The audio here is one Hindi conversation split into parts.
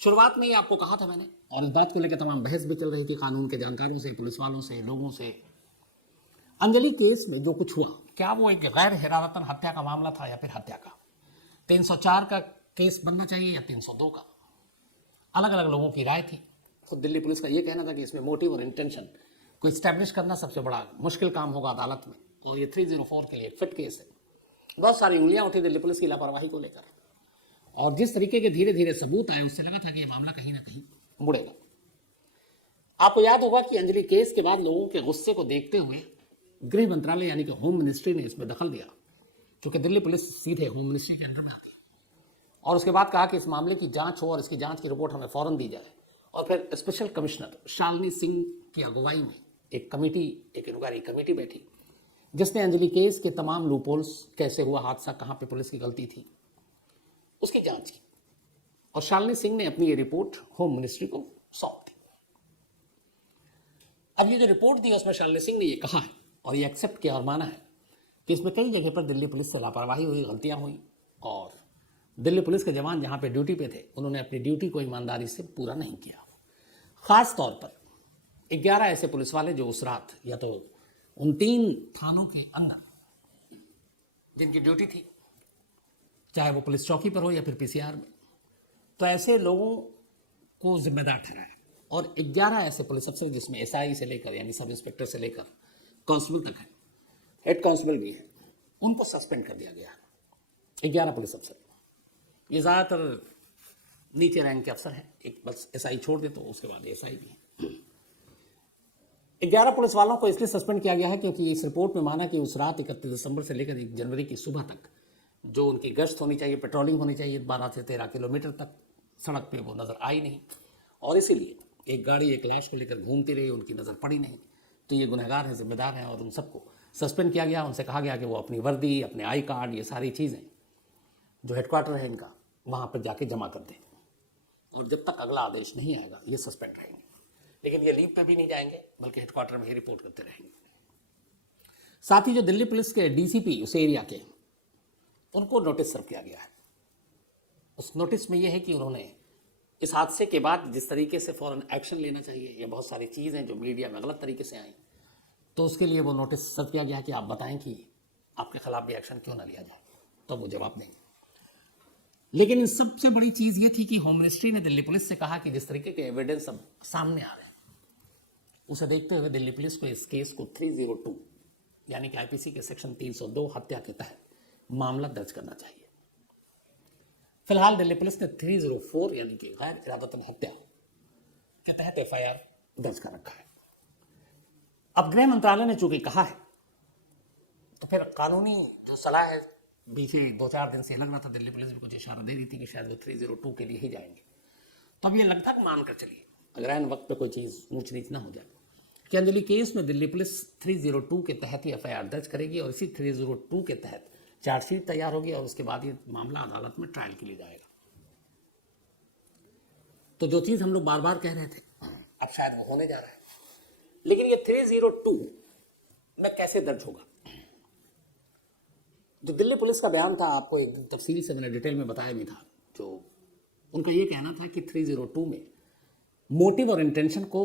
शुरुआत में ही आपको कहा था मैंने, और इस बात को लेकर तमाम बहस भी चल रही थी कानून के जानकारों से, पुलिस वालों से, लोगों से। अंजलि केस में जो कुछ हुआ, क्या वो एक गैर हिरासतन हत्या का मामला था या फिर हत्या का? 304 का केस बनना चाहिए या 302 का? अलग अलग लोगों की राय थी। खुद दिल्ली पुलिस का ये कहना था कि इसमें मोटिव और इंटेंशन को इस्टेब्लिश करना सबसे बड़ा मुश्किल काम होगा अदालत में, और ये 304 के लिए एक फिट केस है। बहुत सारी उंगलियां उठी दिल्ली पुलिस की लापरवाही को लेकर, और जिस तरीके के धीरे धीरे सबूत आए उससे लगा था कि यह मामला कहीं ना कहीं मुड़ेगा। आपको याद होगा कि अंजलि केस के बाद लोगों के गुस्से को देखते हुए गृह मंत्रालय यानी कि होम मिनिस्ट्री ने इसमें दखल दिया, क्योंकि दिल्ली पुलिस सीधे होम मिनिस्ट्री के अंडर में आती है, और उसके बाद कहा कि इस मामले की जांच हो और इसकी जांच की रिपोर्ट हमें फौरन दी जाए। और फिर स्पेशल कमिश्नर शालिनी सिंह की अगुवाई में एक इंक्वायरी कमेटी बैठी, जिसने अंजलि केस के तमाम लूपहोल्स, कैसे हुआ हादसा, कहाँ पे पुलिस की गलती थी, उसकी जांच की। और शालिनी सिंह ने अपनी ये रिपोर्ट होम मिनिस्ट्री को सौंप दी। अब ये जो रिपोर्ट दी उसमें शालिनी सिंह ने ये कहा है और ये एक्सेप्ट किया और माना है कि इसमें कई जगह पर दिल्ली पुलिस से लापरवाही हुई, गलतियां हुई, और दिल्ली पुलिस के जवान जहां पे ड्यूटी पे थे उन्होंने अपनी ड्यूटी को ईमानदारी से पूरा नहीं किया। खास तौर पर 11 ऐसे पुलिस वाले जो उस रात या तो उन 3 थानों के अंदर जिनकी ड्यूटी थी, चाहे वो पुलिस चौकी पर हो या फिर पीसीआर में, तो ऐसे लोगों को जिम्मेदार ठहराया। और 11 ऐसे पुलिस अफसर, जिसमें एसआई से लेकर यानी सब इंस्पेक्टर से लेकर कांस्टेबल तक है, हेड कांस्टेबल भी है, उनको सस्पेंड कर दिया गया। 11 पुलिस अफसर, ये ज़्यादातर नीचे रैंक के अफसर हैं, एक बस एसआई छोड़ दे तो उसके बाद एसआई भी है। 11 पुलिस वालों को इसलिए सस्पेंड किया गया है क्योंकि इस रिपोर्ट में माना कि उस रात 31 दिसंबर से लेकर 1 जनवरी की सुबह तक जो उनकी गश्त होनी चाहिए, पेट्रोलिंग होनी चाहिए 12 से 13 किलोमीटर तक, सड़क पे वो नज़र आई नहीं, और इसीलिए एक गाड़ी एक लाश को लेकर घूमती रही, उनकी नज़र पड़ी नहीं। तो ये गुनहगार हैं, जिम्मेदार हैं, और उन सबको सस्पेंड किया गया। उनसे कहा गया कि वो अपनी वर्दी, अपने आई कार्ड, ये सारी चीज़ें जो हेडक्वार्टर है इनका, वहाँ पर जाके जमा कर दें, और जब तक अगला आदेश नहीं आएगा ये सस्पेंड रहेंगे। लेकिन ये लीव पे भी नहीं जाएंगे, बल्कि हेडक्वार्टर में ही रिपोर्ट करते रहेंगे। साथ ही जो दिल्ली पुलिस के डीसीपी उस एरिया के, उनको नोटिस सर्व किया गया है। उस नोटिस में यह है कि उन्होंने इस हादसे के बाद जिस तरीके से फौरन एक्शन लेना चाहिए, ये बहुत सारी चीज़ें जो मीडिया में गलत तरीके से आई, तो उसके लिए वो नोटिस सर्व किया गया कि आप बताएं कि आपके खिलाफ भी एक्शन क्यों ना लिया जाए, तो वो जवाब देंगे। लेकिन इन सबसे बड़ी चीज़ ये थी कि होम मिनिस्ट्री ने दिल्ली पुलिस से कहा कि जिस तरीके के एविडेंस अब सामने आ रहे हैं, उसे देखते हुए दिल्ली पुलिस को इस केस को 302 यानी कि आईपीसी के सेक्शन 302 हत्या के तहत मामला दर्ज करना चाहिए। फिलहाल दिल्ली पुलिस ने 304 यानी कि गैर इरादतन हत्या के तहत एफआईआर दर्ज कर रखा है। अब गृह मंत्रालय ने चूंकि कहा है, तो फिर कानूनी जो सलाह है, बीते 2-4 दिन से लग रहा था दिल्ली पुलिस भी कुछ इशारा दे रही थी कि शायद वो 302 के लिए ही जाएंगे। तो अब ये लगभग मान कर चलिए, अगर ऐन वक्त पे कोई चीज़ ऊंच नीच ना हो जाए, कि अंजलि केस में दिल्ली पुलिस 302 के तहत ही एफआईआर दर्ज करेगी, और इसी 302 के तहत चार्जशीट तैयार होगी, और उसके बाद ये मामला अदालत में ट्रायल के लिए जाएगा। तो जो चीज़ हम लोग बार बार कह रहे थे, अब शायद वो होने जा रहा है। लेकिन ये 302 में कैसे दर्ज होगा? जो दिल्ली पुलिस का बयान था, आपको एक तफसील से मैंने डिटेल में बताया भी था, जो उनका ये कहना था कि 302 में मोटिव और इंटेंशन को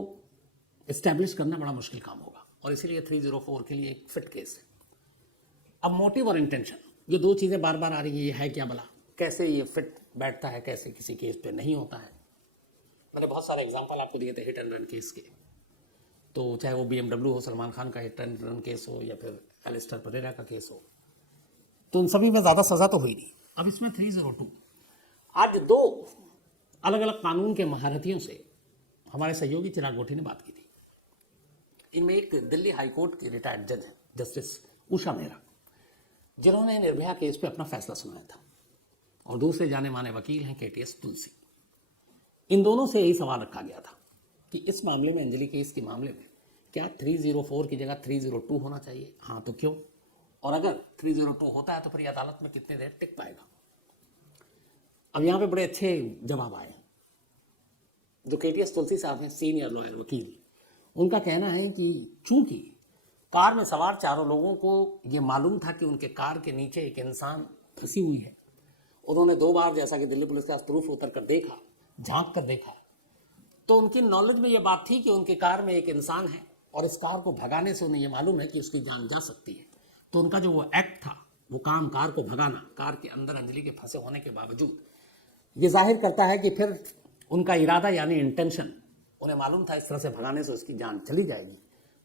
इस्टेब्लिश करना बड़ा मुश्किल काम होगा, और इसीलिए 304 के लिए एक फिट केस है। अब मोटिव और इंटेंशन, ये 2 चीज़ें बार बार आ रही है, ये है क्या भला, कैसे ये फिट बैठता है, कैसे किसी केस पे नहीं होता है। मैंने बहुत सारे एग्जांपल आपको दिए थे हिट एंड रन केस के, तो चाहे वो BMW हो, सलमान खान का हिट एंड रन केस हो, या फिर एलिस्टर परेरा का केस हो, तो उन सभी में ज़्यादा सज़ा तो हुई नहीं। अब इसमें 302, आज 2 अलग अलग कानून के महारथियों से हमारे सहयोगी चिराग गोठी ने बात की थी। इनमें एक दिल्ली हाईकोर्ट की रिटायर्ड जज है, जस्टिस उषा मेहरा, जिन्होंने निर्भया केस पे अपना फैसला सुनाया था, और दूसरे जाने माने वकील हैं KTS तुलसी। इन दोनों से यही सवाल रखा गया था कि इस मामले में, अंजलि केस के मामले में, क्या 304 की जगह 302 होना चाहिए? हाँ तो क्यों? और अगर 302 होता है तो फिर अदालत में कितने देर टिक पाएगा? अब यहाँ पे बड़े अच्छे जवाब आए। जो KTS तुलसी साहब हैं, सीनियर लॉयर वकील, उनका कहना है कि चूंकि कार में सवार चारों लोगों को ये मालूम था कि उनके कार के नीचे एक इंसान फंसी हुई है, उन्होंने 2 बार, जैसा कि दिल्ली पुलिस के पास प्रूफ उतर कर देखा, झांक कर देखा तो उनकी नॉलेज में ये बात थी कि उनकी कार में एक इंसान है और इस कार को भगाने से उन्हें ये मालूम है कि उसकी जान जा सकती है। तो उनका जो वो एक्ट था, वो काम कार को भगाना, कार के अंदर अंजलि के फंसे होने के बावजूद, ये जाहिर करता है कि फिर उनका इरादा यानी इंटेंशन, उन्हें मालूम था इस तरह से भगाने से उसकी जान चली जाएगी,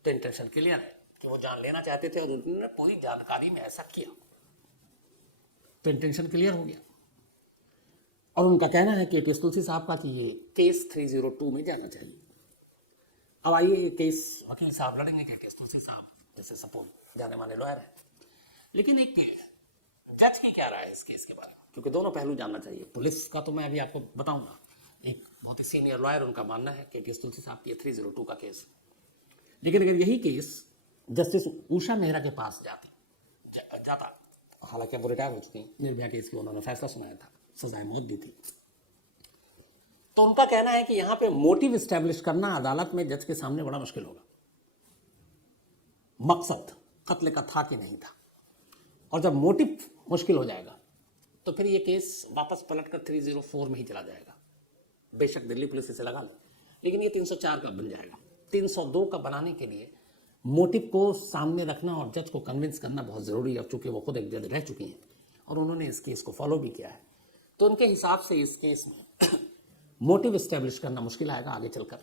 तो इंटेंशन क्लियर है कि वो जान लेना चाहते थे और उन्होंने पूरी जानकारी में ऐसा किया, तो इंटेंशन क्लियर हो गया। और उनका कहना है कि तुलसी साहब का कि ये केस 302 में जाना चाहिए। अब आइए ये केस वकील साहब लड़ेंगे क्या केस तुलसी साहब, जैसे सपोज जाने माने लॉयर है, लेकिन एक जज की क्या राय है इस केस के बारे में, क्योंकि दोनों पहलू जानना चाहिए। पुलिस का तो मैं अभी आपको बताऊंगा, एक बहुत ही सीनियर लॉयर उनका मानना है कि तुलसी साहब की 302 का केस, लेकिन अगर यही केस जस्टिस उषा मेहरा के पास जाता, हालांकि अब वो रिटायर हो चुकी हैं, निर्भया केस की उन्होंने फैसला सुनाया था, सजाए मौत भी थी, तो उनका कहना है कि यहां पे मोटिव स्टैब्लिश करना अदालत में जज के सामने बड़ा मुश्किल होगा। मकसद कत्ल का था कि नहीं था, और जब मोटिव मुश्किल हो जाएगा तो फिर ये केस वापस पलटकर 304 में ही चला जाएगा। बेशक दिल्ली पुलिस इसे लगा ले, लेकिन ये 304 का बन जाएगा। 302 का बनाने के लिए मोटिव को सामने रखना और जज को कन्विंस करना बहुत ज़रूरी है, चूंकि वो खुद एक जज रह चुकी हैं और उन्होंने इस केस को फॉलो भी किया है। तो उनके हिसाब से इस केस में मोटिव इस्टेब्लिश करना मुश्किल आएगा आगे चलकर,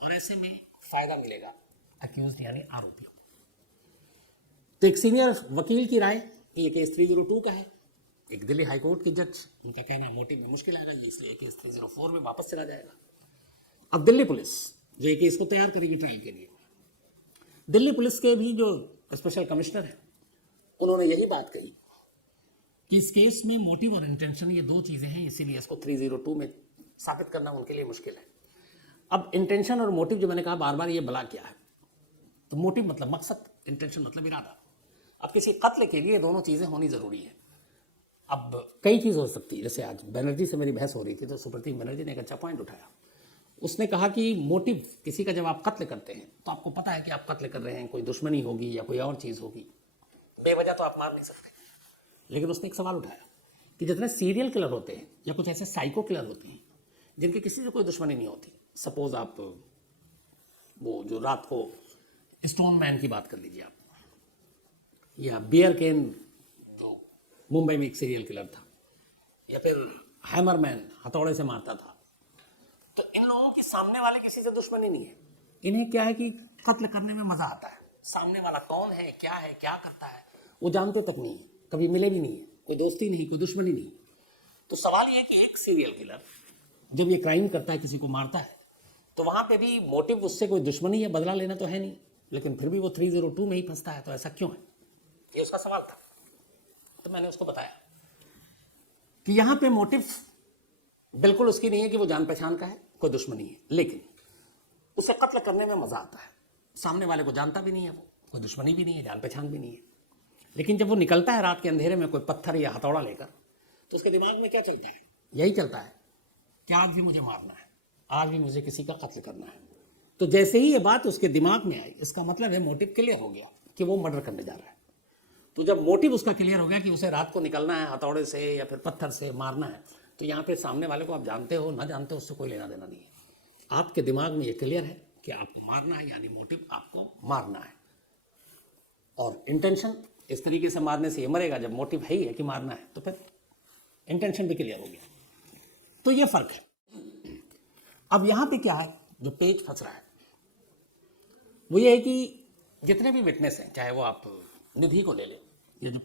और ऐसे में फ़ायदा मिलेगा अक्यूज्ड यानी आरोपियों। तो एक सीनियर वकील की राय कि ये केस 302 का है, एक दिल्ली हाईकोर्ट के जज, उनका कहना है मोटिव में मुश्किल आएगा, ये इसलिए केस 304 में वापस चला जाएगा। अब दिल्ली पुलिस जो ये केस को तैयार करेगी ट्रायल के लिए, दिल्ली पुलिस के भी जो स्पेशल कमिश्नर हैं उन्होंने यही बात कही कि इस केस में मोटिव और इंटेंशन ये दो चीज़ें हैं, इसीलिए इसको 302 में साबित करना उनके लिए मुश्किल है। अब इंटेंशन और मोटिव जो मैंने कहा बार बार, ये बला क्या है, तो मोटिव मतलब मकसद, इंटेंशन मतलब इरादा। अब किसी कत्ल के लिए दोनों चीज़ें होनी ज़रूरी है। अब कई चीज़ हो सकती है, जैसे आज बनर्जी से मेरी बहस हो रही थी तो सुप्रतीक बनर्जी ने एक अच्छा पॉइंट उठाया। उसने कहा कि मोटिव किसी का जब आप कत्ल करते हैं तो आपको पता है कि आप कत्ल कर रहे हैं, कोई दुश्मनी होगी या कोई और चीज़ होगी, बेवजह तो आप मार नहीं सकते। लेकिन उसने एक सवाल उठाया कि जितने सीरियल किलर होते हैं या कुछ ऐसे साइको किलर होते हैं जिनकी किसी से कोई दुश्मनी नहीं होती, सपोज आप वो जो रात को स्टोन मैन की बात कर लीजिए आप, या बियर केन जो मुंबई में एक सीरियल किलर था, या फिर हैमरमैन हथौड़े से मारता था, तो इन लोगों की सामने वाले किसी से दुश्मनी नहीं है। इन्हें क्या है कि कत्ल करने में मजा आता है, सामने वाला कौन है, क्या करता है, वो जानते तक नहीं है, कभी मिले भी नहीं है, कोई दोस्ती नहीं, कोई दुश्मनी नहीं। तो सवाल ये कि एक सीरियल किलर जब ये क्राइम करता है, किसी को मारता है, तो वहां पे भी मोटिव उससे कोई दुश्मनी या बदला लेना तो है नहीं, लेकिन फिर भी वो 302 में ही फंसता है, तो ऐसा क्यों है, ये उसका सवाल था। तो मैंने उसको बताया कि यहां पे मोटिव बिल्कुल उसकी नहीं है कि वो जान पहचान का है, कोई दुश्मनी है, लेकिन उसे कत्ल करने में मजा आता है। सामने वाले को जानता भी नहीं है, वो कोई दुश्मनी भी नहीं है, जान पहचान भी नहीं है, लेकिन जब वो निकलता है रात के अंधेरे में कोई पत्थर या हथौड़ा लेकर, तो उसके दिमाग में क्या चलता है, यही चलता है कि आज भी मुझे मारना है, आज भी मुझे किसी का कत्ल करना है। तो जैसे ही ये बात उसके दिमाग में आई, इसका मतलब है मोटिव क्लियर हो गया कि वो मर्डर करने जा रहा है। तो जब मोटिव उसका क्लियर हो गया कि उसे रात को निकलना है, हथौड़े से या फिर पत्थर से मारना है, तो यहाँ पे सामने वाले को आप जानते हो ना जानते हो, उससे कोई लेना देना नहीं है। आपके दिमाग में ये क्लियर है कि आपको मारना है, यानी मोटिव आपको मारना है, और इंटेंशन इस तरीके से मारने से ये मरेगा। जब मोटिव है ही है कि मारना है, तो फिर इंटेंशन भी क्लियर हो गया। तो ये फर्क है। अब यहाँ पे क्या है जो पेज फंस रहा है, वो ये है कि जितने भी विटनेस हैं, चाहे वो आप निधि को ले लें, ये जो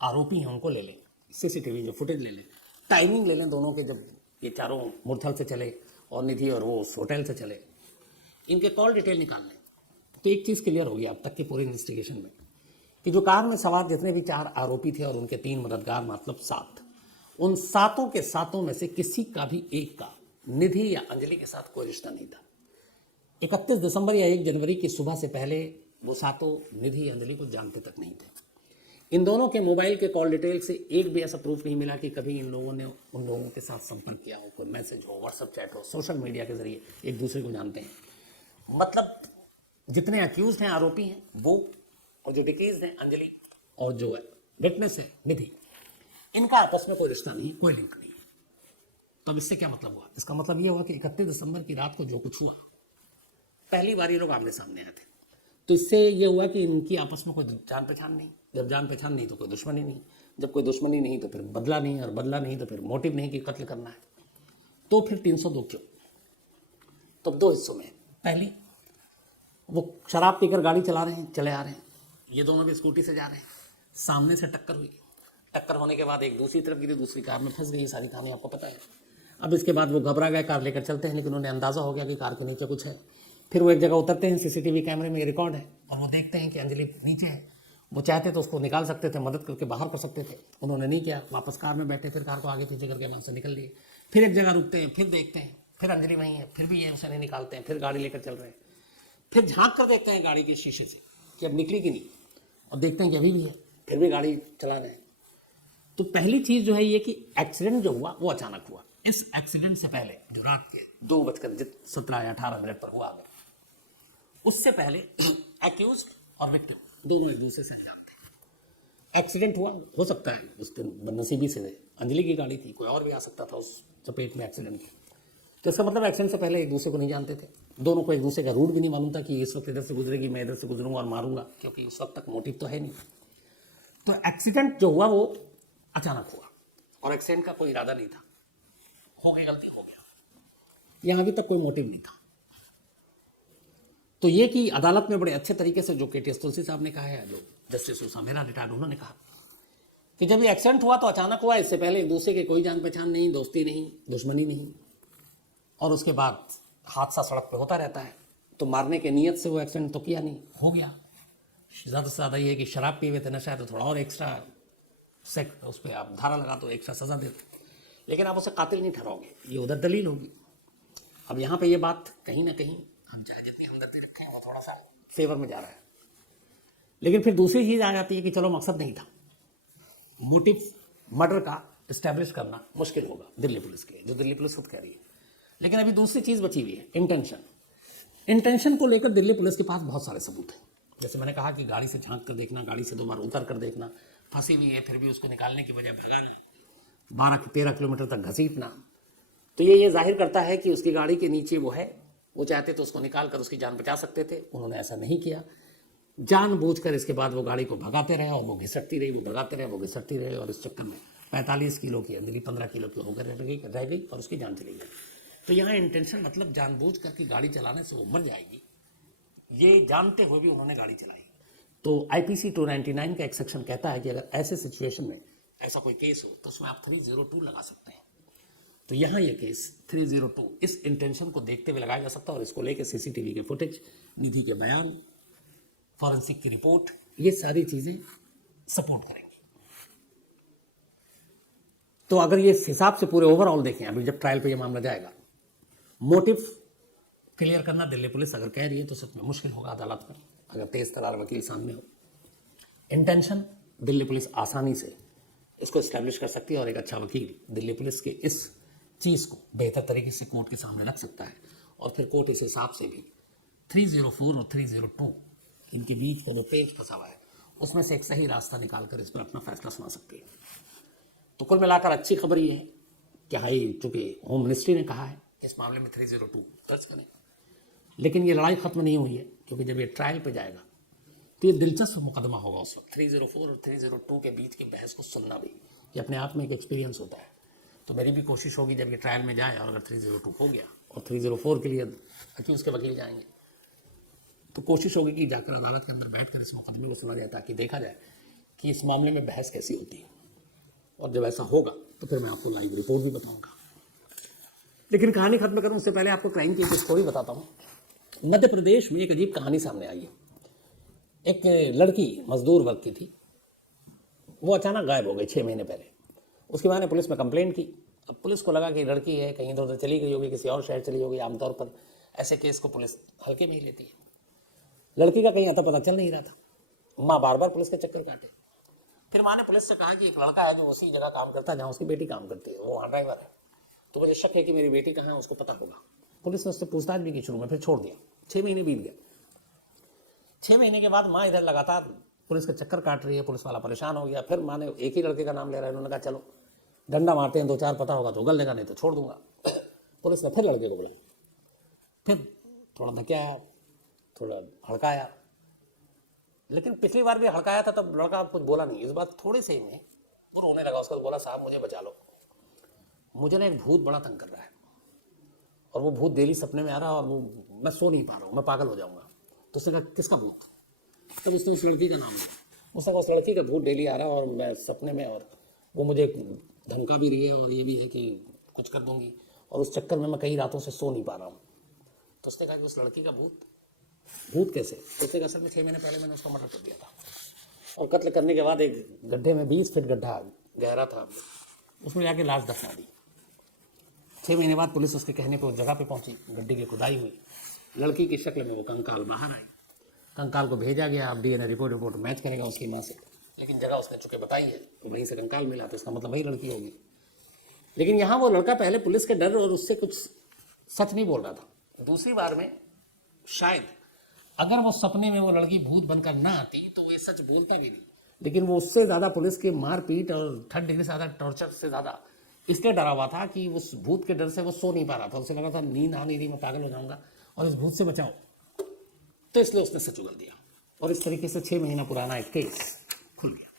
आरोपी हैं उनको ले लें, सीसीटीवी जो फुटेज ले लें, टाइमिंग ले लें दोनों के, जब ये चारों मुरथल से चले और निधि और वो उस होटल से चले, इनके कॉल डिटेल निकाल लें, तो एक चीज़ क्लियर होगी अब तक की पूरी इन्वेस्टिगेशन में कि जो कार में सवार जितने भी 4 आरोपी थे और उनके 3 मददगार, मतलब 7, उन 7 के 7 में से किसी का भी एक का निधि या अंजलि के साथ कोई रिश्ता नहीं था। 31 दिसंबर या 1 जनवरी की सुबह से पहले वो 7 निधि या अंजलि को जानते तक नहीं थे। इन दोनों के मोबाइल के कॉल डिटेल से एक भी ऐसा प्रूफ नहीं मिला कि कभी इन लोगों ने उन लोगों के साथ संपर्क किया हो, कोई मैसेज हो, व्हाट्सएप चैट हो, सोशल मीडिया के जरिए एक दूसरे को जानते हैं। मतलब जितने अक्यूज हैं, आरोपी हैं वो, और जो डिकेज हैं अंजलि, और जो है विटनेस है निधि, इनका आपस में कोई रिश्ता नहीं, कोई लिंक नहीं। तो अब इससे क्या मतलब हुआ? इसका मतलब ये हुआ कि 31 दिसंबर की रात को जो कुछ हुआ, पहली बार ये लोग आमने सामने आए थे, तो इससे ये हुआ कि इनकी आपस में कोई जान पहचान नहीं। जब जान पहचान नहीं तो कोई दुश्मनी नहीं, जब कोई दुश्मनी नहीं तो फिर बदला नहीं, और बदला नहीं तो फिर मोटिव नहीं कि कत्ल करना है। तो फिर 302 क्यों? तो अब दो हिस्सों में, पहली वो शराब पीकर गाड़ी चला रहे हैं, चले आ रहे हैं, ये दोनों भी स्कूटी से जा रहे हैं, सामने से टक्कर हुई, टक्कर होने के बाद एक दूसरी तरफ गिरी, दूसरी कार में फंस गई, सारी कहानी आपको पता है। अब इसके बाद वो घबरा गए, कार लेकर चलते हैं, लेकिन उन्हें अंदाज़ा हो गया कि कार के नीचे कुछ है। फिर वो एक जगह उतरते हैं, सीसीटीवी कैमरे में रिकॉर्ड है, और वो देखते हैं कि अंजलि नीचे है। वो चाहते तो उसको निकाल सकते थे, मदद करके बाहर कर सकते थे, उन्होंने नहीं किया, वापस कार में बैठे, फिर कार को आगे पीछे करके वहाँ से निकल लिए। फिर एक जगह रुकते हैं, फिर देखते हैं, फिर अंजलि वहीं है, फिर भी ये उसे नहीं निकालते हैं, फिर गाड़ी लेकर चल रहे हैं। फिर झांक कर देखते हैं गाड़ी के शीशे से कि अब निकली कि नहीं, और देखते हैं कि अभी भी है, फिर भी गाड़ी चला रहे हैं। तो पहली चीज़ जो है ये कि एक्सीडेंट जो हुआ वो अचानक हुआ। इस एक्सीडेंट से पहले जो रात के 2:17 या 18 मिनट पर हुआ, उससे पहले एक्यूज्ड और विक्टिम दोनों एक दूसरे से जानते हैं। एक्सीडेंट हुआ, हो सकता है उस दिन बदनसीबी से अंजलि की गाड़ी थी, कोई और भी आ सकता था उस चपेट में एक्सीडेंट की। तो इसका मतलब एक्सीडेंट से पहले एक दूसरे को नहीं जानते थे, दोनों को एक दूसरे का रूट भी नहीं मालूम था कि इस वक्त इधर से गुजरेगी, मैं इधर से गुजरूंगा और मारूंगा, क्योंकि उस वक्त तक मोटिव तो है नहीं। तो एक्सीडेंट जो हुआ वो अचानक हुआ, और एक्सीडेंट का कोई इरादा नहीं था, हो गई गलती, हो गया, यहाँ अभी तक कोई मोटिव नहीं था। तो ये कि अदालत में बड़े अच्छे तरीके से जो केटीएस तुलसी साहब ने कहा है, जो जस्टिस उषा मेहरा रिटायर्ड, उन्होंने कहा कि जब ये एक्सीडेंट हुआ तो अचानक हुआ, इससे पहले एक दूसरे के कोई जान पहचान नहीं, दोस्ती नहीं, दुश्मनी नहीं, और उसके बाद हादसा सड़क पे होता रहता है। तो मारने के नियत से वो एक्सीडेंट तो किया नहीं, हो गया। ज़्यादा से ज़्यादा ये है कि शराब पी हुए थे, नशा है, तो थोड़ा और एक्स्ट्रा उस पर आप धारा लगा तो एक्स्ट्रा सजा देते, लेकिन आप उसे कातिल नहीं ठहराओगे, ये उधर दलील होगी। अब यहाँ पे ये बात कहीं ना कहीं हम चाहे जितनी हमदर्दी रखें वो थोड़ा सा फेवर में जा रहा है। लेकिन फिर दूसरी चीज़ आ जाती है कि चलो मकसद नहीं था, मोटिव मर्डर का इस्टेब्लिश करना मुश्किल होगा दिल्ली पुलिस के लिए, जो दिल्ली पुलिस खुद कह रही है। लेकिन अभी दूसरी चीज़ बची हुई है, इंटेंशन। इंटेंशन को लेकर दिल्ली पुलिस के पास बहुत सारे सबूत हैं। जैसे मैंने कहा कि गाड़ी से झांक कर देखना, गाड़ी से 2 बार उतर कर देखना, फंसी हुई है फिर भी उसको निकालने की बजाय भगाना, 12-13 किलोमीटर तक घसीटना, तो ये जाहिर करता है कि उसकी गाड़ी के नीचे वो है, वो चाहते तो उसको निकाल कर उसकी जान बचा सकते थे, उन्होंने ऐसा नहीं किया। जानबूझकर इसके बाद वो गाड़ी को भगाते रहे, और वो घिसटती रही, वो भगाते रहे, वो घिसटती रहे, और इस चक्कर में 45 किलो की अंजलि 15 किलो की होकर रह गई और उसकी जान चली गई। तो यहाँ इंटेंशन मतलब जानबूझ करके गाड़ी चलाने से वो मर जाएगी, ये जानते हुए भी उन्होंने गाड़ी चलाई। तो IPC 299 का एक सेक्शन कहता है कि अगर ऐसे सिचुएशन में ऐसा कोई केस हो तो उसमें आप 302 लगा सकते हैं। तो यहाँ ये केस 302 इस इंटेंशन को देखते हुए लगाया जा सकता है, और इसको लेकर CCTV के फुटेज, निधि के बयान, फॉरेंसिक की रिपोर्ट, ये सारी चीज़ें सपोर्ट करेंगी। तो अगर ये इस हिसाब से पूरे ओवरऑल देखें, अभी जब ट्रायल पे ये मामला जाएगा, मोटिव क्लियर करना दिल्ली पुलिस अगर कह रही है तो सच में मुश्किल होगा अदालत में, अगर तेज तरार वकील सामने हो। इंटेंशन दिल्ली पुलिस आसानी से इसको इस्टेब्लिश कर सकती है, और एक अच्छा वकील दिल्ली पुलिस के इस चीज़ को बेहतर तरीके से कोर्ट के सामने रख सकता है, और फिर कोर्ट इस हिसाब से भी 304 और 302 इनके बीच को वो पेज फंसा हुआ है, उसमें से एक सही रास्ता निकालकर इस पर अपना फैसला सुना सकती है। तो कुल मिलाकर अच्छी खबर ये है कि चूंकि होम मिनिस्ट्री ने कहा है कि इस मामले में 302 दर्ज करें, लेकिन ये लड़ाई खत्म नहीं हुई है, क्योंकि जब ये ट्रायल पे जाएगा तो ये दिलचस्प मुकदमा होगा उस वक्त। 304 और 302 के बीच की बहस को सुनना भी ये अपने आप में एक एक्सपीरियंस होता है। तो मेरी भी कोशिश होगी जब ये ट्रायल में जाए, और अगर 302 हो गया और 304 के लिए अक्यूज़ के वकील जाएंगे, तो कोशिश होगी कि जाकर अदालत के अंदर बैठकर इस मुकदमे को सुना जाए, ताकि देखा जाए कि इस मामले में बहस कैसी होती है। और जब ऐसा होगा तो फिर मैं आपको लाइव रिपोर्ट भी बताऊँगा। लेकिन कहानी खत्म करूँ उससे पहले आपको क्राइम की एक स्टोरी बताता हूँ। मध्य प्रदेश में एक अजीब कहानी सामने आई है। एक लड़की मजदूर वर्ग की थी, वो अचानक गायब हो गई 6 महीने पहले। उसके बाद ने पुलिस में कंप्लेंट की। अब पुलिस को लगा कि लड़की है, कहीं इधर उधर चली गई होगी, किसी और शहर चली होगी। आमतौर पर ऐसे केस को पुलिस हल्के में ही लेती है। लड़की का कहीं अता पता चल नहीं रहा था। माँ बार बार पुलिस के चक्कर काटे। फिर माँ ने पुलिस से कहा कि एक लड़का है जो उसी जगह काम करता है जहाँ उसकी बेटी काम करती है, वो वहाँ ड्राइवर है, तो मुझे शक है कि मेरी बेटी कहाँ है, उसको पता होगा। पुलिस ने उससे पूछताछ भी की शुरू में, फिर छोड़ दिया। 6 महीने बीत गए। 6 महीने के बाद माँ इधर लगातार पुलिस के चक्कर काट रही है, पुलिस वाला परेशान हो गया। फिर माँ ने एक ही लड़के का नाम ले रहा है, उन्होंने कहा चलो डंडा मारते हैं 2-4 पता होगा तो उगल देगा, नहीं तो छोड़ दूंगा। पुलिस ने फिर लड़के को बोला, फिर थोड़ा धकेया, थोड़ा हड़काया, लेकिन पिछली बार भी हड़काया था तब लड़का कुछ बोला नहीं। इस बार थोड़ी सी में वो रोने लगा। उसको बोला, साहब मुझे बचा लो, मुझे ना एक भूत बड़ा तंग कर रहा है और वो भूत डेली सपने में आ रहा है और वो मैं सो नहीं पा रहा हूँ, मैं पागल हो जाऊँगा। तो उसने कहा, किसका भूत? तब उसने उस लड़की का नाम लिया। उसने कहा, उस लड़की का भूत डेली आ रहा है और मैं सपने में, और वो मुझे धमका भी रही है और ये भी है कि कुछ कर दूंगी, और उस चक्कर में मैं कई रातों से सो नहीं पा रहा हूँ। तो उसने कहा कि उस लड़की का भूत कैसे? तो उसने कहा, असल में 6 महीने पहले मैंने उसका मर्डर कर दिया था, और कत्ल करने के बाद एक गड्ढे में 20 फीट गड्ढा गहरा था, उसमें जाके लाश दफना दी। 6 महीने बाद पुलिस उसके कहने पर उस जगह पे पहुंची, गड्ढे की खुदाई हुई, लड़की की शक्ल में वो कंकाल बाहर आई। कंकाल को भेजा गया, अब डीएनए रिपोर्ट मैच करेगा उसकी माँ से, लेकिन जगह उसने चुके बताई है तो वहीं से कंकाल मिला, तो इसका मतलब वही लड़की होगी। लेकिन यहाँ वो लड़का पहले पुलिस के डर और उससे कुछ सच नहीं बोल रहा था। दूसरी बार में शायद अगर वो सपने में वो लड़की भूत बनकर ना आती तो वो ये सच बोलता भी नहीं, लेकिन वो उससे ज़्यादा पुलिस के मारपीट और 3rd डिग्री से ज़्यादा टॉर्चर से ज़्यादा इसलिए डरा हुआ था कि उस भूत के डर से वो सो नहीं पा रहा था। उसे लगा था नींद आ नहीं रही, मैं पागल हो जाऊंगा और इस भूत से बचाओ, तो इसलिए उसने सच उगल दिया और इस तरीके से 6 महीना पुराना एक केस खुल गया।